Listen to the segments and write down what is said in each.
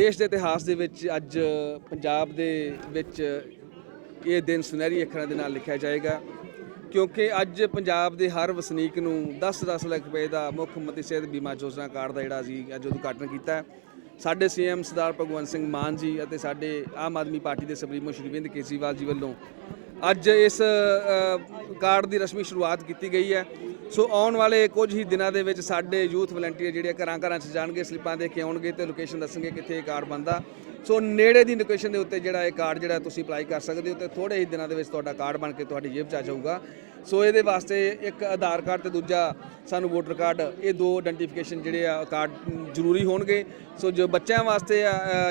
ਦੇਸ਼ ਦੇ ਇਤਿਹਾਸ ਦੇ ਵਿੱਚ ਅੱਜ ਪੰਜਾਬ ਦੇ ਵਿੱਚ ਇਹ ਦਿਨ ਸੁਨਹਿਰੀ ਅੱਖਰਾਂ ਦੇ ਨਾਲ ਲਿਖਿਆ ਜਾਏਗਾ, ਕਿਉਂਕਿ ਅੱਜ ਪੰਜਾਬ ਦੇ ਹਰ ਵਸਨੀਕ ਨੂੰ 10-10 ਲੱਖ ਰੁਪਏ ਦਾ ਮੁੱਖ ਮੰਤਰੀ ਸਿਹਤ ਬੀਮਾ ਯੋਜਨਾ ਕਾਰਡ ਦਾ ਜਿਹੜਾ ਅਸੀਂ ਅੱਜ ਉਦਘਾਟਨ ਕੀਤਾ ਹੈ। ਸਾਡੇ ਸੀਐਮ ਸਰਦਾਰ ਭਗਵੰਤ ਸਿੰਘ ਮਾਨ ਜੀ ਅਤੇ ਸਾਡੇ ਆਮ ਆਦਮੀ ਪਾਰਟੀ ਦੇ ਸੁਪਰੀਮੋ ਸ਼੍ਰੀ ਅਰਵਿੰਦ ਕੇਜਰੀਵਾਲ ਜੀ ਵੱਲੋਂ ਅੱਜ ਇਸ ਕਾਰਡ ਦੀ ਰਸਮੀ ਸ਼ੁਰੂਆਤ ਕੀਤੀ ਗਈ ਹੈ ਸੋ ਆਉਣ ਵਾਲੇ ਕੁਝ ਹੀ ਦਿਨਾਂ ਦੇ ਵਿੱਚ ਸਾਡੇ ਯੂਥ ਵਲੰਟੀਅਰ ਜਿਹੜੇ ਘਰਾਂ ਘਰਾਂ 'ਚ ਜਾਣਗੇ, ਸਲਿੱਪਾਂ ਦੇ ਕੇ ਆਉਣਗੇ ਤੇ ਲੋਕੇਸ਼ਨ ਦੱਸਣਗੇ ਕਿੱਥੇ ਇਹ ਕਾਰਡ ਬਣਦਾ। ਸੋ ਨੇੜੇ ਦੀ ਲੋਕੇਸ਼ਨ ਦੇ ਉੱਤੇ ਜਿਹੜਾ ਇਹ ਕਾਰਡ ਜਿਹੜਾ ਤੁਸੀਂ ਅਪਲਾਈ ਕਰ ਸਕਦੇ ਹੋ ਤੇ ਥੋੜੇ ਹੀ ਦਿਨਾਂ ਦੇ ਵਿੱਚ ਤੁਹਾਡਾ ਕਾਰਡ ਬਣ ਕੇ ਤੁਹਾਡੀ ਜੇਬ 'ਚ ਆ ਜਾਊਗਾ। ਸੋ ਇਹਦੇ ਵਾਸਤੇ ਇੱਕ ਆਧਾਰ ਕਾਰਡ ਤੇ ਦੂਜਾ ਸਾਨੂੰ ਵੋਟਰ ਕਾਰਡ ਇਹ ਦੋ ਆਇਡੈਂਟੀਫਿਕੇਸ਼ਨ ਜਿਹੜੇ ਆ ਕਾਰਡ ਜ਼ਰੂਰੀ ਹੋਣਗੇ। ਸੋ ਜੋ ਬੱਚਿਆਂ ਵਾਸਤੇ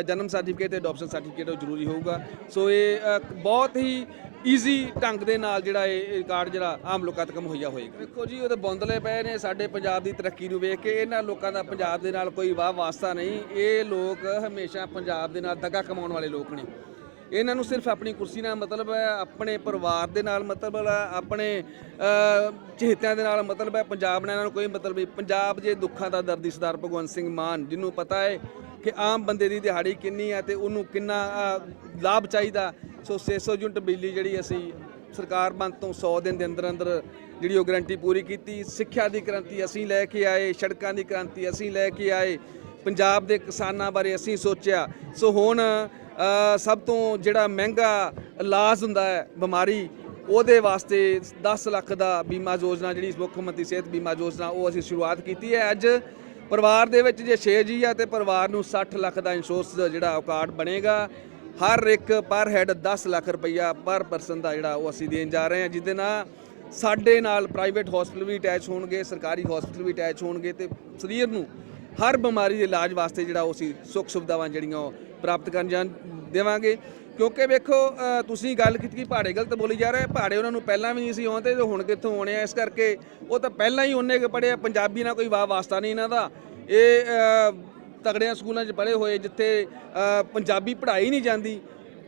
ਜਨਮ ਸਰਟੀਫਿਕੇਟ ਤੇ ਅਡਾਪਸ਼ਨ ਸਰਟੀਫਿਕੇਟ ਉਹ ਜ਼ਰੂਰੀ ਹੋਊਗਾ। ਸੋ ਇਹ ਬਹੁਤ ਹੀ ਈਜ਼ੀ ਢੰਗ ਦੇ ਨਾਲ ਜਿਹੜਾ ਇਹ ਇਹ ਕਾਰਡ ਜਿਹੜਾ ਆਮ ਲੋਕਾਂ ਤੱਕ ਮੁਹੱਈਆ ਹੋਏਗਾ। ਦੇਖੋ ਜੀ ਉਹਦੇ ਬੌਂਦਲੇ ਪਏ ਨੇ ਸਾਡੇ ਪੰਜਾਬ ਦੀ ਤਰੱਕੀ ਨੂੰ ਵੇਖ ਕੇ ਇਹਨਾਂ ਲੋਕਾਂ ਦਾ ਪੰਜਾਬ ਦੇ ਨਾਲ ਕੋਈ ਵਾਹ ਵਾਸਤਾ ਨਹੀਂ। ਇਹ ਲੋਕ ਹਮੇਸ਼ਾ ਪੰਜਾਬ ਦੇ ਨਾਲ ਦਗਾ ਕਮਾਉਣ ਵਾਲੇ ਲੋਕ ਨੇ। ਇਹਨਾਂ ਨੂੰ ਸਿਰਫ ਆਪਣੀ ਕੁਰਸੀ ਨਾਲ ਮਤਲਬ ਹੈ ਆਪਣੇ ਪਰਿਵਾਰ ਦੇ ਨਾਲ ਮਤਲਬ ਹੈ ਆਪਣੇ ਅ, ਚਹੇਤਿਆਂ ਦੇ ਨਾਲ ਮਤਲਬ ਹੈ ਪੰਜਾਬ ਨਾਲ ਇਹਨਾਂ ਨੂੰ ਕੋਈ ਮਤਲਬ ਨਹੀਂ। ਪੰਜਾਬ ਜੇ ਦੁੱਖਾਂ ਦਾ ਦਰਦੀ ਸਰਦਾਰ ਭਗਵੰਤ ਸਿੰਘ ਮਾਨ ਜਿਹਨੂੰ ਪਤਾ ਹੈ ਕਿ ਆਮ ਬੰਦੇ ਦੀ ਦਿਹਾੜੀ ਕਿੰਨੀ ਹੈ ਤੇ ਉਹਨੂੰ ਕਿੰਨਾ ਲਾਭ ਚਾਹੀਦਾ। ਸੋ 600 ਯੂਨਿਟ ਬਿਜਲੀ ਜਿਹੜੀ ਅਸੀਂ ਸਰਕਾਰ ਬੰਦ ਤੋਂ 100 ਦਿਨ ਦੇ ਅੰਦਰ ਅੰਦਰ ਜਿਹੜੀ ਉਹ ਗਰੰਟੀ ਪੂਰੀ ਕੀਤੀ। ਸਿੱਖਿਆ ਦੀ ਕ੍ਰਾਂਤੀ ਅਸੀਂ ਲੈ ਕੇ ਆਏ, ਸੜਕਾਂ ਦੀ ਕ੍ਰਾਂਤੀ ਅਸੀਂ ਲੈ ਕੇ ਆਏ, ਪੰਜਾਬ ਦੇ ਕਿਸਾਨਾਂ ਬਾਰੇ ਅਸੀਂ ਸੋਚਿਆ। ਸੋ ਹੁਣ ਸਭ ਤੋਂ ਜਿਹੜਾ ਮਹਿੰਗਾ ਇਲਾਜ ਹੁੰਦਾ ਹੈ ਬਿਮਾਰੀ, ਉਹਦੇ ਵਾਸਤੇ 10 ਲੱਖ ਦਾ ਬੀਮਾ ਯੋਜਨਾ ਜਿਹੜੀ ਮੁੱਖ ਮੰਤਰੀ ਸਿਹਤ ਬੀਮਾ ਯੋਜਨਾ, ਉਹ ਅਸੀਂ ਸ਼ੁਰੂਆਤ ਕੀਤੀ ਹੈ। ਅੱਜ ਪਰਿਵਾਰ ਦੇ ਵਿੱਚ ਜੇ 6 ਜੀ ਆ ਤੇ ਪਰਿਵਾਰ ਨੂੰ 60 ਲੱਖ ਦਾ ਇੰਸ਼ੋਰੈਂਸ ਜਿਹੜਾ ਉਹ ਕਾਰਡ ਬਣੇਗਾ। ਹਰ ਇੱਕ ਪਰ ਹੈਡ 10 ਲੱਖ ਰੁਪਈਆ ਪਰ ਪਰਸਨ ਦਾ ਜਿਹੜਾ ਉਹ ਅਸੀਂ ਦੇਣ ਜਾ ਰਹੇ ਹਾਂ, ਜਿਹਦੇ ਨਾਲ ਸਾਡੇ ਨਾਲ ਪ੍ਰਾਈਵੇਟ ਹਸਪੀਟਲ ਵੀ ਅਟੈਚ ਹੋਣਗੇ, ਸਰਕਾਰੀ ਹਸਪੀਟਲ ਵੀ ਅਟੈਚ ਹੋਣਗੇ ਤੇ ਸਰੀਰ ਨੂੰ ਹਰ ਬਿਮਾਰੀ ਦੇ ਇਲਾਜ ਵਾਸਤੇ ਜਿਹੜਾ ਉਹ ਅਸੀਂ ਸੁੱਖ ਸੁਵਿਧਾਵਾਂ ਜਿਹੜੀਆਂ ਉਹ ਪ੍ਰਾਪਤ ਕਰਨ ਜਾਣ ਦੇਵਾਂਗੇ। ਕਿਉਂਕਿ ਵੇਖੋ ਤੁਸੀਂ ਗੱਲ ਕੀਤੀ ਕਿ ਪਹਾੜੇ ਗਲਤ ਬੋਲੀ ਜਾ ਰਹੇ, ਪਹਾੜੇ ਉਹਨਾਂ ਨੂੰ ਪਹਿਲਾਂ ਵੀ ਨਹੀਂ ਸੀ ਆਉਂਦੇ ਤੇ ਹੁਣ ਕਿੱਥੋਂ ਆਉਣੇ ਆ ਇਸ ਕਰਕੇ ਉਹ ਤਾਂ ਪਹਿਲਾਂ ਹੀ ਉਹਨੇ ਕਿ ਪੜ੍ਹੇ ਪੰਜਾਬੀ ਨਾਲ ਕੋਈ ਵਾਹ ਵਾਸਤਾ ਨਹੀਂ ਇਹਨਾਂ ਦਾ। ਇਹ ਤਗੜਿਆਂ ਸਕੂਲਾਂ 'ਚ ਪੜ੍ਹੇ ਹੋਏ, ਜਿੱਥੇ ਪੰਜਾਬੀ ਪੜ੍ਹਾਈ ਨਹੀਂ ਜਾਂਦੀ,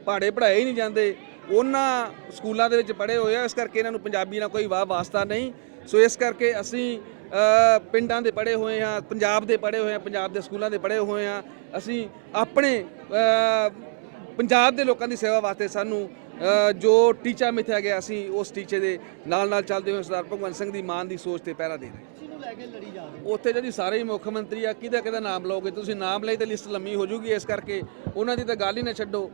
ਪਹਾੜੇ ਪੜ੍ਹਾਏ ਨਹੀਂ ਜਾਂਦੇ, ਉਹਨਾਂ ਸਕੂਲਾਂ ਦੇ ਵਿੱਚ ਪੜ੍ਹੇ ਹੋਏ ਆ, ਇਸ ਕਰਕੇ ਇਹਨਾਂ ਨੂੰ ਪੰਜਾਬੀ ਨਾਲ ਕੋਈ ਵਾਹ ਵਾਸਤਾ ਨਹੀਂ। ਸੋ ਇਸ ਕਰਕੇ ਅਸੀਂ ਪਿੰਡਾਂ ਦੇ ਪੜ੍ਹੇ ਹੋਏ ਆ ਪੰਜਾਬ ਦੇ ਪੜ੍ਹੇ ਹੋਏ ਆ ਪੰਜਾਬ ਦੇ ਸਕੂਲਾਂ ਦੇ ਪੜ੍ਹੇ ਹੋਏ ਆ ਅਸੀਂ ਆਪਣੇ ਪੰਜਾਬ ਦੇ ਲੋਕਾਂ ਦੀ ਸੇਵਾ ਵਾਸਤੇ ਸਾਨੂੰ ਜੋ ਟੀਚਾ ਮਿਥਿਆ ਗਿਆ ਅਸੀਂ ਉਸ ਟੀਚੇ ਦੇ ਨਾਲ ਨਾਲ ਚੱਲਦੇ ਹੋਏ ਸਰਦਾਰ ਭਗਵੰਤ ਸਿੰਘ ਦੀ ਮਾਨ ਦੀ ਸੋਚ ਤੇ ਪਹਿਰਾ ਦੇ ਰਹੇ ਲੈ ਕੇ ਲੜੀ ਜਾ ਰਹੀ ਉੱਥੇ ਜਿਹੜੀ ਸਾਰੇ ਹੀ ਮੁੱਖ ਮੰਤਰੀ ਆ ਕਿਹਦਾ ਕਿਹਦਾ ਨਾਮ ਲਓਗੇ? ਤੁਸੀਂ ਨਾਮ ਲਈ ਤੇ ਲਿਸਟ ਲੰਮੀ ਹੋ ਜੂਗੀ ਇਸ ਕਰਕੇ। ਉਹਨਾਂ ਦੀ ਤਾਂ ਗੱਲ ਹੀ ਨਾ ਛੱਡੋ।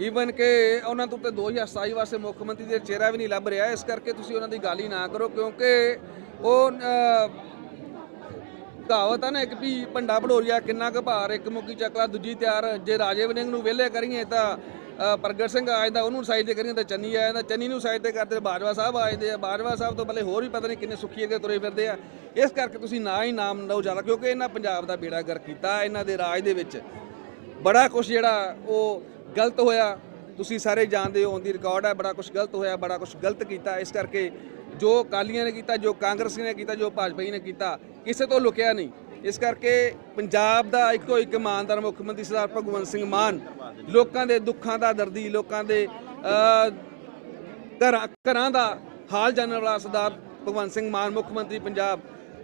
ਈਵਨ ਕਿ ਉਹਨਾਂ ਤੋਂ ਤੇ 2027 ਵਾਸਤੇ ਮੁੱਖ ਮੰਤਰੀ ਦੇ ਚਿਹਰਾ ਵੀ ਨਹੀਂ ਲੱਭ ਰਿਹਾ। ਇਸ ਕਰਕੇ ਤੁਸੀਂ ਉਹਨਾਂ ਦੀ ਗੱਲ ਹੀ ਨਾ ਕਰੋ ਕਿਉਂਕਿ ਉਹ ਅ, ਕਹਾਵਤ ਆ ਨਾ ਇੱਕ ਵੀ ਭੰਡਾ ਭੜੋਰੀਆ ਕਿੰਨਾ ਕੁ ਭਾਰ ਇੱਕ ਮੁੱਕੀ ਚੱਕਲਾ ਦੂਜੀ ਤਿਆਰ ਜੇ ਰਾਜੇ ਵੜਿੰਗ ਨੂੰ ਵਿਹਲੇ ਕਰੀਏ ਤਾਂ ਪ੍ਰਗਟ ਸਿੰਘ ਆ ਜਾਂਦਾ, ਉਹਨੂੰ ਸਾਈਡ ਤੇ ਕਰੀਏ ਤਾਂ ਚੰਨੀ ਆ ਜਾਂਦਾ, ਚੰਨੀ ਨੂੰ ਸਾਈਡ ਤੇ ਕਰਦੇ ਬਾਜਵਾ ਸਾਹਿਬ ਆ ਜਾਂਦੇ ਆ। ਬਾਜਵਾ ਸਾਹਿਬ ਤੋਂ ਪਹਿਲੇ ਹੋਰ ਵੀ ਪਤਾ ਨਹੀਂ ਕਿੰਨੇ ਸੁੱਖੀ ਅੱਗੇ ਤੁਰੇ ਫਿਰਦੇ ਆ। ਇਸ ਕਰਕੇ ਤੁਸੀਂ ਨਾ ਹੀ ਨਾਮ ਲਓ ਜ਼ਿਆਦਾ, ਕਿਉਂਕਿ ਇਹਨਾਂ ਪੰਜਾਬ ਦਾ ਬੇੜਾ ਗਰ ਕੀਤਾ ਇਹਨਾਂ ਦੇ ਰਾਜ ਦੇ ਵਿੱਚ। ਬੜਾ ਕੁਝ ਜਿਹੜਾ ਉਹ ਗਲਤ ਹੋਇਆ, ਤੁਸੀਂ ਸਾਰੇ ਜਾਣਦੇ ਹੋ ਦੀ ਰਿਕਾਰਡ ਹੈ ਬੜਾ ਕੁਝ ਗਲਤ ਹੋਇਆ, ਬੜਾ ਕੁਝ ਗਲਤ ਕੀਤਾ। ਇਸ ਕਰਕੇ ਜੋ ਕਾਲੀਆਂ ਨੇ ਕੀਤਾ, ਜੋ ਕਾਂਗਰਸ ਨੇ ਕੀਤਾ, ਜੋ ਭਾਜਪਾ ਨੇ ਕੀਤਾ, ਕਿਸੇ ਤੋਂ ਲੁਕਿਆ ਨਹੀਂ। ਇਸ ਕਰਕੇ ਪੰਜਾਬ ਦਾ ਇੱਕੋ ਇੱਕ ਇਮਾਨਦਾਰ ਮੁੱਖ ਮੰਤਰੀ ਸਰਦਾਰ ਭਗਵੰਤ ਸਿੰਘ ਮਾਨ ਲੋਕਾਂ ਦੇ ਦੁੱਖਾਂ ਦਾ, ਦਰਦੀ ਲੋਕਾਂ ਦੇ ਘਰਾਂ ਘਰਾਂ ਦਾ ਹਾਲ ਜਾਣਨ ਵਾਲਾ ਸਰਦਾਰ ਭਗਵੰਤ ਸਿੰਘ ਮਾਨ ਮੁੱਖ ਮੰਤਰੀ ਪੰਜਾਬ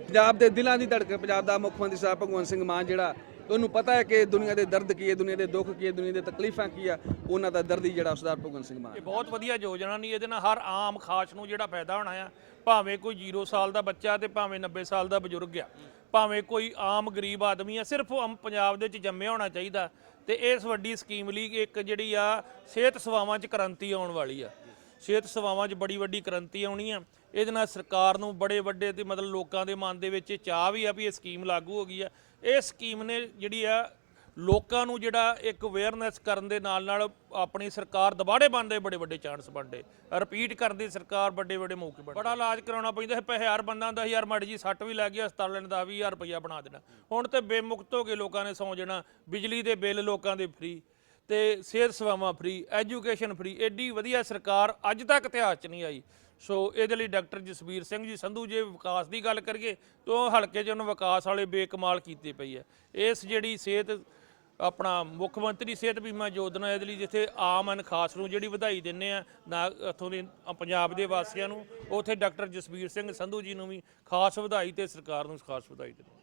ਪੰਜਾਬ ਦੇ ਦਿਲਾਂ ਦੀ ਧੜਕਣ ਪੰਜਾਬ ਦਾ ਮੁੱਖ ਮੰਤਰੀ ਸਰਦਾਰ ਭਗਵੰਤ ਸਿੰਘ ਮਾਨ ਜਿਹੜਾ ਉਹਨੂੰ ਪਤਾ ਹੈ ਕਿ ਦੁਨੀਆ ਦੇ ਦਰਦ ਕੀ ਹੈ, ਦੁਨੀਆ ਦੇ ਦੁੱਖ ਕੀ ਹੈ, ਦੁਨੀਆ ਦੇ ਤਕਲੀਫਾਂ ਕੀ ਆ, ਉਹਨਾਂ ਦਾ ਦਰਦੀ ਜਿਹੜਾ ਸਰਦਾਰ ਭਗਵੰਤ ਸਿੰਘ ਮਾਨ। ਇਹ ਬਹੁਤ ਵਧੀਆ ਯੋਜਨਾ ਨਹੀਂ, ਇਹਦੇ ਨਾਲ ਹਰ ਆਮ ਖਾਸ ਨੂੰ ਜਿਹੜਾ ਫਾਇਦਾ ਹੋਣਾ ਆ, ਭਾਵੇਂ ਕੋਈ 0 ਸਾਲ ਦਾ ਬੱਚਾ ਤੇ ਭਾਵੇਂ 90 ਸਾਲ ਦਾ ਬਜ਼ੁਰਗ ਆ। ਭਾਵੇਂ ਕੋਈ ਆਮ ਗਰੀਬ ਆਦਮੀ ਆ, ਸਿਰਫ ਆਮ ਪੰਜਾਬ ਦੇ ਵਿੱਚ ਜੰਮਿਆ ਹੋਣਾ ਚਾਹੀਦਾ ਤੇ ਇਸ ਵੱਡੀ ਸਕੀਮ ਲਈ ਇੱਕ ਜਿਹੜੀ ਆ, ਸਿਹਤ ਸੇਵਾਵਾਂ 'ਚ ਕ੍ਰਾਂਤੀ ਆਉਣ ਵਾਲੀ ਆ। ਸਿਹਤ ਸੇਵਾਵਾਂ 'ਚ ਬੜੀ ਵੱਡੀ ਕ੍ਰਾਂਤੀ ਆਉਣੀ ਆ। ਇਹਦੇ ਨਾਲ ਸਰਕਾਰ ਨੂੰ ਬੜੇ ਵੱਡੇ ਤੇ ਮਤਲਬ ਲੋਕਾਂ ਦੇ ਮਨ ਦੇ ਵਿੱਚ ਚਾਹ ਵੀ ਆ ਵੀ ਇਹ ਸਕੀਮ ਲਾਗੂ ਹੋ ਗਈ ਆ। ਇਹ ਸਕੀਮ ਨੇ ਜਿਹੜੀ ਆ ਲੋਕਾਂ ਨੂੰ ਜਿਹੜਾ ਇੱਕ ਅਵੇਅਰਨੈਸ ਕਰਨ ਦੇ ਨਾਲ ਨਾਲ ਆਪਣੀ ਸਰਕਾਰ ਦਬਾੜੇ ਬਣਦੇ ਬੜੇ ਵੱਡੇ ਚਾਂਸ ਬਣਦੇ। ਰਿਪੀਟ ਕਰਦੀ ਸਰਕਾਰ ਵੱਡੇ ਵੱਡੇ ਮੌਕੇ ਬਣਦੇ। ਬੜਾ ਇਲਾਜ ਕਰਾਉਣਾ ਪੈਂਦਾ ਹੈ, ਪੈਸੇ ਹਜ਼ਾਰ ਬੰਦਾ ਹੁੰਦਾ ਸੀ, ਯਾਰ ਮਾੜੀ ਜੀ ਸੱਟ ਵੀ ਲੱਗ ਗਈ, ਹਸਪਤਾਲ ਲੈਣ ਦਾ 20000 ਰੁਪਇਆ ਬਣਾ ਦੇਣਾ। ਹੁਣ ਤੇ ਬੇਮੁਕਤ ਹੋ ਕੇ ਲੋਕਾਂ ਨੇ, ਸੌਂ ਜਾਣਾ, ਬਿਜਲੀ ਦੇ ਬਿੱਲ ਲੋਕਾਂ ਦੇ ਫ੍ਰੀ ਤੇ ਸਿਹਤ ਸੇਵਾਵਾਂ ਫ੍ਰੀ ਐਜੂਕੇਸ਼ਨ ਫ੍ਰੀ ਐਡੀ ਵਧੀਆ ਸਰਕਾਰ ਅੱਜ ਤੱਕ ਇਤਿਹਾਸ 'ਚ ਨਹੀਂ ਆਈ। ਸੋ ਇਹਦੇ ਲਈ ਡਾਕਟਰ ਜਸਵੀਰ ਸਿੰਘ ਜੀ, ਸੰਧੂ ਜੇ ਵਿਕਾਸ ਦੀ ਗੱਲ ਕਰੀਏ, ਤਾਂ ਉਹ ਹਲਕੇ 'ਚ ਉਹਨੂੰ ਵਿਕਾਸ ਵਾਲੇ ਬੇਕਮਾਲ ਕੀਤੇ ਪਈ ਹੈ ਇਸ ਜਿਹੜੀ ਸਿਹਤ ਆਪਣਾ ਮੁੱਖ ਮੰਤਰੀ ਸਿਹਤ ਬੀਮਾ ਯੋਜਨਾ ਇਹਦੇ ਲਈ ਜਿੱਥੇ ਆਮ ਅਨ ਖਾਸ ਨੂੰ ਜਿਹੜੀ ਵਧਾਈ ਦਿੰਨੇ ਆ, ਨਾ ਇੱਥੋਂ ਦੇ ਪੰਜਾਬ ਦੇ ਵਾਸੀਆਂ ਨੂੰ, ਉੱਥੇ ਡਾਕਟਰ ਜਸਵੀਰ ਸਿੰਘ ਸੰਧੂ ਜੀ ਨੂੰ ਵੀ ਖਾਸ ਵਧਾਈ ਤੇ ਸਰਕਾਰ ਨੂੰ ਖਾਸ ਵਧਾਈ ਦਿੰਦੇ